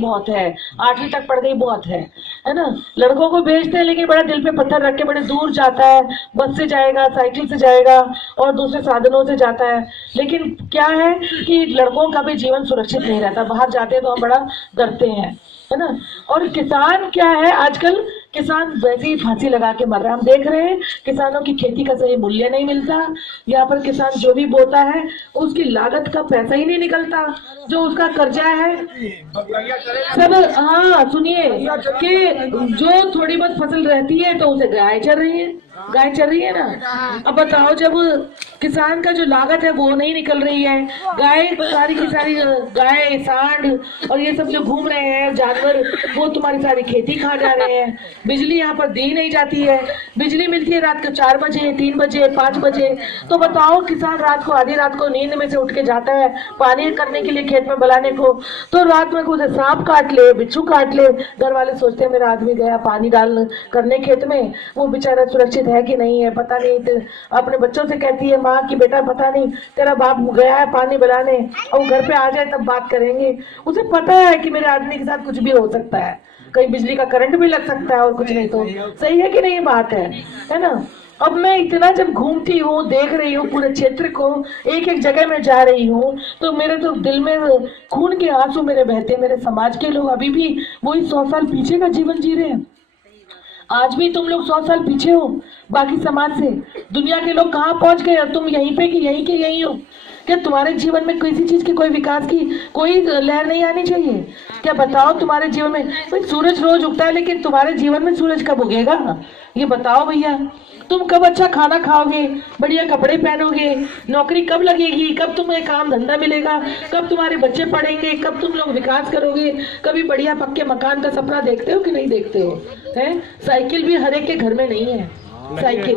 बहुत है, 8वीं तक पढ़ गई बहुत है ना। लड़कों को भेजते हैं लेकिन बड़ा दिल पे पत्थर रख के बड़े दूर जाता है, बस से जाएगा, साइकिल से जाएगा और दूसरे साधनों से जाता है। लेकिन क्या है कि लड़कों का भी जीवन सुरक्षित नहीं रहता, बाहर जाते हैं तो हम बड़ा डरते हैं, है ना। और किसान क्या है, आजकल किसान वैसे ही फांसी लगा के मर रहा है। हम देख रहे हैं किसानों की खेती का सही मूल्य नहीं मिलता। यहाँ पर किसान जो भी बोता है उसकी लागत का पैसा ही नहीं निकलता, जो उसका कर्जा है सब। हाँ सुनिए कि जो थोड़ी बहुत फसल रहती है तो उसे गाय चल रही है ना। अब बताओ, जब किसान का जो लागत है वो नहीं निकल रही है, गाय सारी की सारी गाय सांड और ये सब जो घूम रहे हैं जानवर, वो तुम्हारी सारी खेती खा जा रहे हैं। बिजली यहाँ पर दी नहीं जाती है, बिजली मिलती है रात को 4 बजे, 3 बजे, 5 बजे। तो बताओ, किसान रात को आधी रात को नींद में से उठ के जाता है पानी करने के लिए खेत में बुलाने को, तो रात में उसे सांप काट ले, बिच्छू काट ले। घर वाले सोचते हैं मेरा आदमी गया पानी डाल करने खेत में, वो बेचारा सुरक्षित है कि नहीं है पता नहीं। तो अपने बच्चों से कहती है माँ कि बेटा पता नहीं तेरा बाप गया है पानी बुलाने, और घर पे आ जाए तब बात करेंगे। उसे पता है कि मेरे आदमी के साथ कुछ भी हो सकता है, कहीं बिजली का करंट भी लग सकता है और कुछ नहीं। तो सही है कि नहीं बात है ना। अब मैं इतना जब घूमती हूँ, देख रही हूँ पूरे क्षेत्र को, एक एक जगह में जा रही हूँ, तो मेरे तो दिल में खून के आंसू मेरे बहते। मेरे समाज के लोग अभी भी वही 100 साल पीछे का जीवन जी रहे हैं। आज भी तुम लोग 100 साल पीछे हो बाकी समाज से। दुनिया के लोग कहाँ पहुंच गए और तुम यहीं पे कि यहीं के यहीं हो। क्या तुम्हारे जीवन में किसी चीज की, कोई विकास की कोई लहर नहीं आनी चाहिए क्या? बताओ, तुम्हारे जीवन में भाई सूरज रोज उगता है लेकिन तुम्हारे जीवन में सूरज कब उगेगा ये बताओ भैया। तुम कब अच्छा खाना खाओगे, बढ़िया कपड़े पहनोगे, नौकरी कब लगेगी, कब तुम्हें काम धंधा मिलेगा, कब तुम्हारे बच्चे पढ़ेंगे, कब तुम लोग विकास करोगे? कभी बढ़िया पक्के मकान का सपना देखते हो कि नहीं देखते हो? हैं? साइकिल भी हर एक के घर में नहीं है। साइकिल,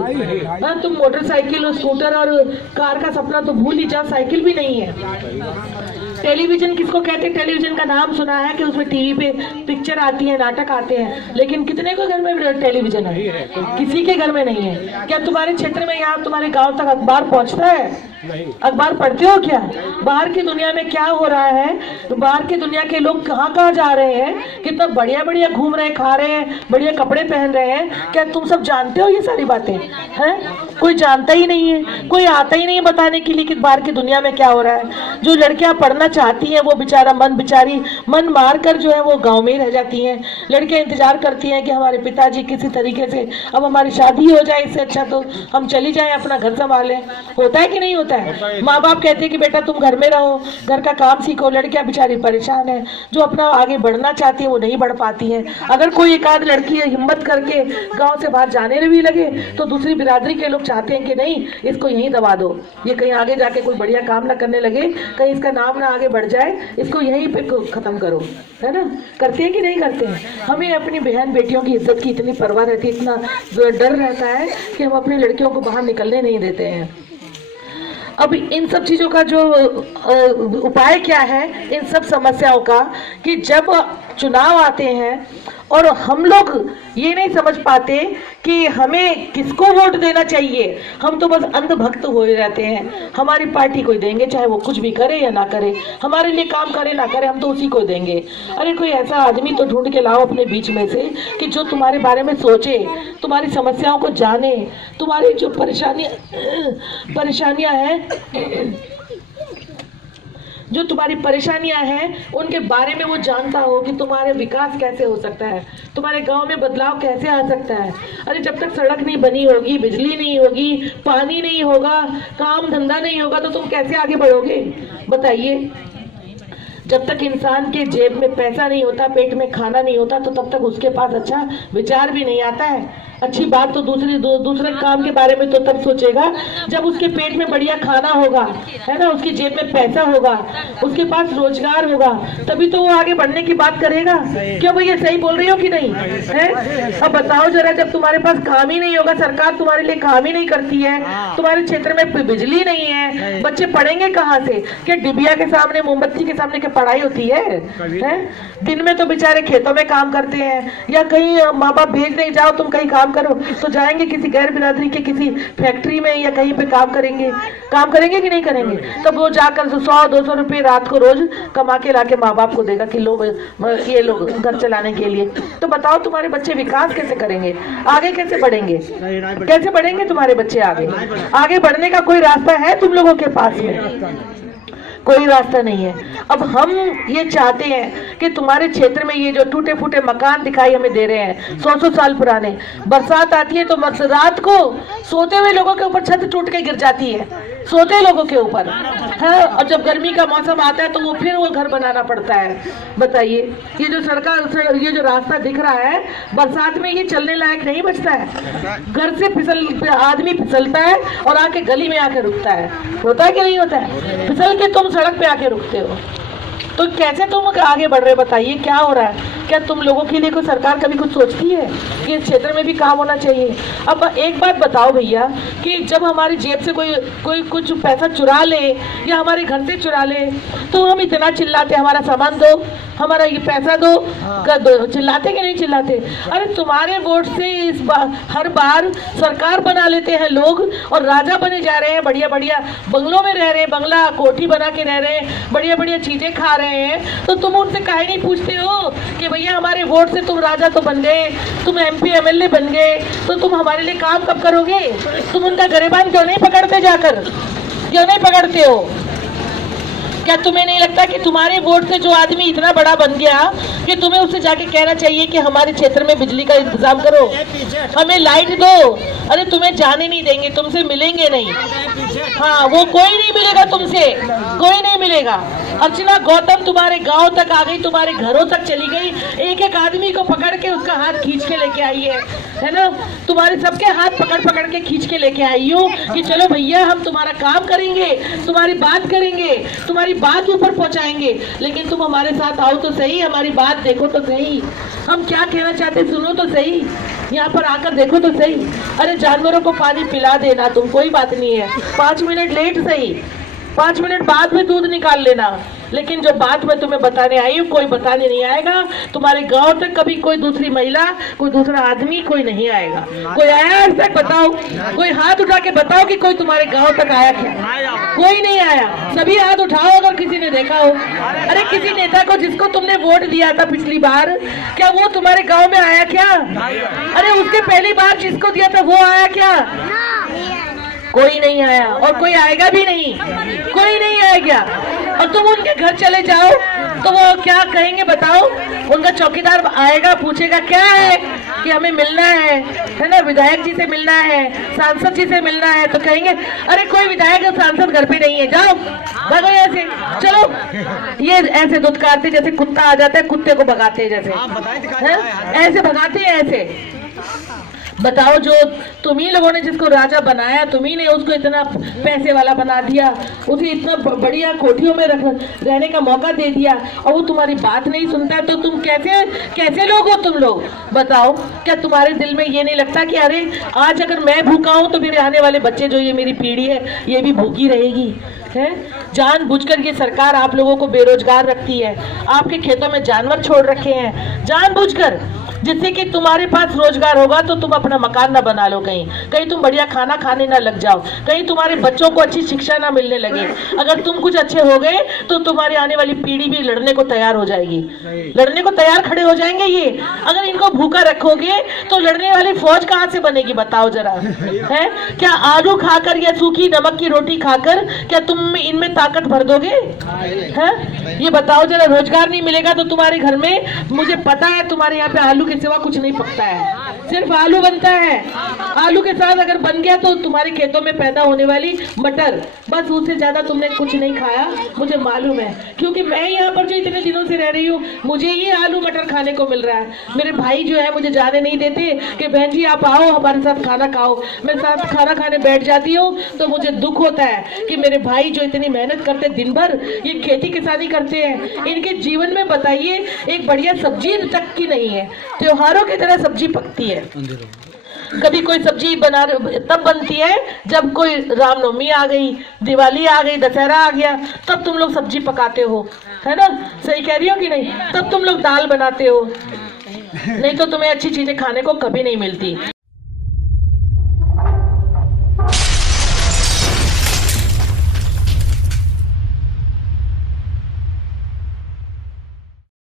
हाँ, तुम मोटरसाइकिल और स्कूटर और कार का सपना तो भूल ही जाओ, साइकिल भी नहीं है। टेलीविजन किसको कहते हैं? टेलीविजन का नाम सुना है कि उसमें टीवी पे पिक्चर आती है, नाटक आते हैं, लेकिन कितने के घर में टेलीविजन है? किसी के घर में नहीं है। क्या तुम्हारे क्षेत्र में, यहाँ तुम्हारे गांव तक अखबार पहुंचता है? अखबार पढ़ते हो क्या? बाहर की दुनिया में क्या हो रहा है, बाहर की दुनिया के लोग कहाँ कहाँ जा रहे हैं, कितना बढ़िया बढ़िया घूम रहे हैं, खा रहे हैं, बढ़िया कपड़े पहन रहे हैं, क्या तुम सब जानते हो ये सारी बातें? हैं? कोई जानता ही नहीं है, कोई आता ही नहीं बताने के लिए कि बाहर की दुनिया में क्या हो रहा है। जो लड़कियां पढ़ना चाहती हैं वो बेचारी मन मार कर जो है वो गांव में ही रह जाती हैं। लड़कियां इंतजार करती हैं कि हमारे पिताजी किसी तरीके से अब हमारी शादी हो जाए, इससे अच्छा तो हम चली जाएं, अपना घर संभालें। होता है कि नहीं होता है? माँ बाप कहते हैं कि बेटा तुम घर में रहो, घर का काम सीखो। लड़कियां बेचारी परेशान है, जो अपना आगे बढ़ना चाहती है वो नहीं बढ़ पाती है। अगर कोई एक आध लड़की हिम्मत करके गाँव से बाहर जाने भी लगे तो दूसरी बिरादरी के लोग चाहते हैं कि नहीं, इसको यहीं दबा दो, ये कहीं आगे जाके कोई बढ़िया काम ना करने लगे, कहीं इसका नाम ना आगे बढ़ जाए, इसको यहीं पे खत्म करो, है ना। करते हैं कि नहीं करते हैं? हमें अपनी बहन बेटियों की इज्जत की इतनी परवाह रहती है, इतना डर रहता है कि हम अपनी लड़कियों को बाहर निकलने नहीं देते हैं। अब इन सब चीजों का जो उपाय क्या है, इन सब समस्याओं का, कि जब चुनाव आते हैं और हम लोग ये नहीं समझ पाते कि हमें किसको वोट देना चाहिए। हम तो बस अंधभक्त हो रहते हैं, हमारी पार्टी को देंगे, चाहे वो कुछ भी करे या ना करे, हमारे लिए काम करे ना करे, हम तो उसी को देंगे। अरे कोई ऐसा आदमी तो ढूंढ के लाओ अपने बीच में से कि जो तुम्हारे बारे में सोचे, तुम्हारी समस्याओं को जाने, तुम्हारी जो परेशानियां हैं जो तुम्हारी परेशानियां हैं उनके बारे में वो जानता हो कि तुम्हारे विकास कैसे हो सकता है, तुम्हारे गांव में बदलाव कैसे आ सकता है। अरे जब तक सड़क नहीं बनी होगी, बिजली नहीं होगी, पानी नहीं होगा, काम धंधा नहीं होगा, तो तुम कैसे आगे बढ़ोगे बताइए। जब तक इंसान के जेब में पैसा नहीं होता, पेट में खाना नहीं होता, तो तब तक उसके पास अच्छा विचार भी नहीं आता है। अच्छी बात तो दूसरे काम के बारे में तो तब सोचेगा जब उसके पेट में बढ़िया खाना होगा, है ना, उसकी जेब में पैसा होगा, उसके पास रोजगार होगा, तभी तो वो आगे बढ़ने की बात करेगा। क्यों भैया, सही बोल रही हो कि नहीं है? अब बताओ जरा, जब तुम्हारे पास काम ही नहीं होगा, सरकार तुम्हारे लिए काम ही नहीं करती है, तुम्हारे क्षेत्र में बिजली नहीं है, बच्चे पढ़ेंगे कहाँ से? क्या डिबिया के सामने, मोमबत्ती के सामने क्या पढ़ाई होती है? दिन में तो बेचारे खेतों में काम करते हैं, या कहीं माँ बाप भेज नहीं, जाओ तुम कहीं काम करो, तो जाएंगे किसी गैर बिरादरी के किसी फैक्ट्री में या कहीं पे काम करेंगे कि नहीं करेंगे? तब वो जाकर 100-200 रुपए रात को रोज कमा के लाके माँ बाप को देगा कि लो ये लोग घर चलाने के लिए। तो बताओ तुम्हारे बच्चे विकास कैसे करेंगे, आगे कैसे बढ़ेंगे? कैसे बढ़ेंगे तुम्हारे बच्चे आगे बढ़ने का कोई रास्ता है तुम लोगों के पास में? कोई रास्ता नहीं है। अब हम ये चाहते हैं कि तुम्हारे क्षेत्र में ये जो टूटे फूटे मकान दिखाई हमें दे रहे हैं 100 साल पुराने, बरसात आती है तो रात को सोते हुए लोगों के ऊपर छत टूट के गिर जाती है, सोते लोगों के ऊपर, हाँ। और जब गर्मी का मौसम आता है तो वो फिर वो घर बनाना पड़ता है। बताइए, ये जो सड़क, ये जो रास्ता दिख रहा है, बरसात में ये चलने लायक नहीं बचता है। घर से आदमी फिसलता है और आके गली में आके रुकता है। होता है कि नहीं होता है? फिसल के तुम सड़क पे आके रुकते हो, तो कैसे तुम आगे बढ़ रहे? बताइए क्या हो रहा है? क्या तुम लोगों के लिए कोई सरकार कभी कुछ सोचती है कि इस क्षेत्र में भी काम होना चाहिए? अब एक बात बताओ भैया, कि जब हमारी जेब से कोई कुछ पैसा चुरा ले या हमारे घर से चुरा ले, तो हम इतना चिल्लाते, हमारा सामान दो, हमारा ये पैसा दो, चिल्लाते कि नहीं चिल्लाते? अरे तुम्हारे वोट से हर बार सरकार बना लेते हैं लोग और राजा बने जा रहे हैं, बढ़िया बढ़िया बंगलों में रह रहे हैं, बंगला कोठी बना के रह रहे हैं, बढ़िया बढ़िया चीजें खा रहे हैं। तो तुम उनसे काहे नहीं पूछते हो कि भैया हमारे वोट से तुम राजा तो बन गए, तुम MP MLA बन गए, तो तुम हमारे लिए काम कब करोगे? तुम उनका गरेबान क्यों नहीं पकड़ते जाकर? क्यों नहीं पकड़ते हो? क्या तुम्हें नहीं लगता कि तुम्हारे वोट से जो आदमी इतना बड़ा बन गया कि तुम्हें उससे जाके कहना चाहिए कि हमारे क्षेत्र में बिजली का इंतजाम करो, हमें लाइट दो? अरे तुम्हें जाने नहीं देंगे, तुमसे मिलेंगे नहीं, हाँ, वो कोई नहीं मिलेगा तुमसे, कोई नहीं मिलेगा। अर्चना गौतम तुम्हारे गांव तक आ गई, तुम्हारे घरों तक चली गई, एक एक आदमी को पकड़ के उसका हाथ खींच के लेके आई है ना? तुम्हारे सबके हाथ पकड़ के खींच के लेके आई हूँ कि चलो भैया हम तुम्हारा काम करेंगे, तुम्हारी बात करेंगे, तुम्हारी बात ऊपर पहुंचाएंगे, लेकिन तुम हमारे साथ आओ तो सही, हमारी बात देखो तो सही, हम क्या कहना चाहते सुनो तो सही, यहाँ पर आकर देखो तो सही। अरे जानवरों को पानी पिला देना तुम, कोई बात नहीं है, 5 मिनट लेट सही, 5 मिनट बाद में दूध निकाल लेना, लेकिन जो बात मैं तुम्हें बताने आई हूँ कोई बताने नहीं आएगा। तुम्हारे गांव तक कभी कोई दूसरी महिला, कोई दूसरा आदमी कोई नहीं आएगा। कोई आया आज तक? बताओ, कोई हाथ उठा के बताओ कि कोई तुम्हारे गांव तक आया क्या? कोई नहीं आया। सभी हाथ उठाओ अगर किसी ने देखा हो। अरे किसी नेता को जिसको तुमने वोट दिया था पिछली बार, क्या वो तुम्हारे गाँव में आया क्या? अरे उसके पहली बार जिसको दिया था वो आया क्या? कोई नहीं आया और कोई आएगा भी नहीं, कोई नहीं आएगा। और तुम उनके घर चले जाओ तो वो क्या कहेंगे बताओ? उनका चौकीदार आएगा, पूछेगा क्या है कि हमें मिलना है ना, विधायक जी से मिलना है, सांसद जी से मिलना है, तो कहेंगे अरे कोई विधायक और सांसद घर पे नहीं है, जाओ भागो ऐसे, चलो। ये ऐसे दुत्कारते जैसे कुत्ता आ जाता है, कुत्ते को भगाते जैसे, ऐसे भगाते हैं ऐसे। बताओ, जो तुम्ही लोगों ने जिसको राजा बनाया, तुम्ही ने उसको इतना पैसे वाला बना दिया, उसे इतना बढ़िया कोठियों में रहने का मौका दे दिया, और वो तुम्हारी बात नहीं सुनता है, तो तुम कैसे लोग हो तुम लोग? बताओ, क्या तुम्हारे दिल में ये नहीं लगता कि अरे आज अगर मैं भूखा हूं तो मेरे आने वाले बच्चे, जो ये मेरी पीढ़ी है, ये भी भूखी रहेगी? है जानबूझकर ये सरकार आप लोगों को बेरोजगार रखती है। आपके खेतों में जानवर छोड़ रखे हैं जानबूझकर, जिससे कि तुम्हारे पास रोजगार होगा तो तुम अपना मकान ना बना लो, कहीं तुम बढ़िया खाना खाने ना लग जाओ, कहीं तुम्हारे बच्चों को अच्छी शिक्षा ना मिलने लगे। अगर तुम कुछ अच्छे हो गए तो तुम्हारी आने वाली पीढ़ी भी लड़ने को तैयार हो जाएगी, लड़ने को तैयार खड़े हो जाएंगे। ये अगर इनको भूखा रखोगे तो लड़ने वाली फौज कहाँ से बनेगी बताओ जरा, है क्या? आलू खाकर या सूखी नमक की रोटी खाकर क्या तुम इनमें ताकत भर दोगे? है ये बताओ जरा। रोजगार नहीं मिलेगा तो तुम्हारे घर में, मुझे पता है तुम्हारे यहाँ पे आलू के सिवा कुछ नहीं पकता है, सिर्फ आलू बनता है। आलू के साथ अगर बन गया तो तुम्हारे खेतों में पैदा होने वाली मटर, बस उससे ज्यादा तुमने कुछ नहीं खाया, मुझे मालूम है, क्योंकि मैं यहाँ पर जो इतने दिनों से रह रही हूँ मुझे ये आलू मटर खाने को मिल रहा है। मेरे भाई जो है मुझे जाने नहीं देते कि बहन जी आप आओ हमारे साथ खाना खाओ। मैं साथ खाना खाने बैठ जाती हूँ तो मुझे दुख होता है कि मेरे भाई जो इतनी मेहनत करते दिन भर, ये खेती किसानी करते हैं, इनके जीवन में बताइए एक बढ़िया सब्जी तक की नहीं है। त्योहारों की तरह सब्जी पकती है, कभी कोई सब्जी बना तब बनती है जब कोई रामनवमी आ गई, दिवाली आ गई, दशहरा आ गया, तब तुम लोग सब्जी पकाते हो, है ना? सही कह रही हो कि नहीं? तब तुम लोग दाल बनाते हो, नहीं तो तुम्हें अच्छी चीजें खाने को कभी नहीं मिलती।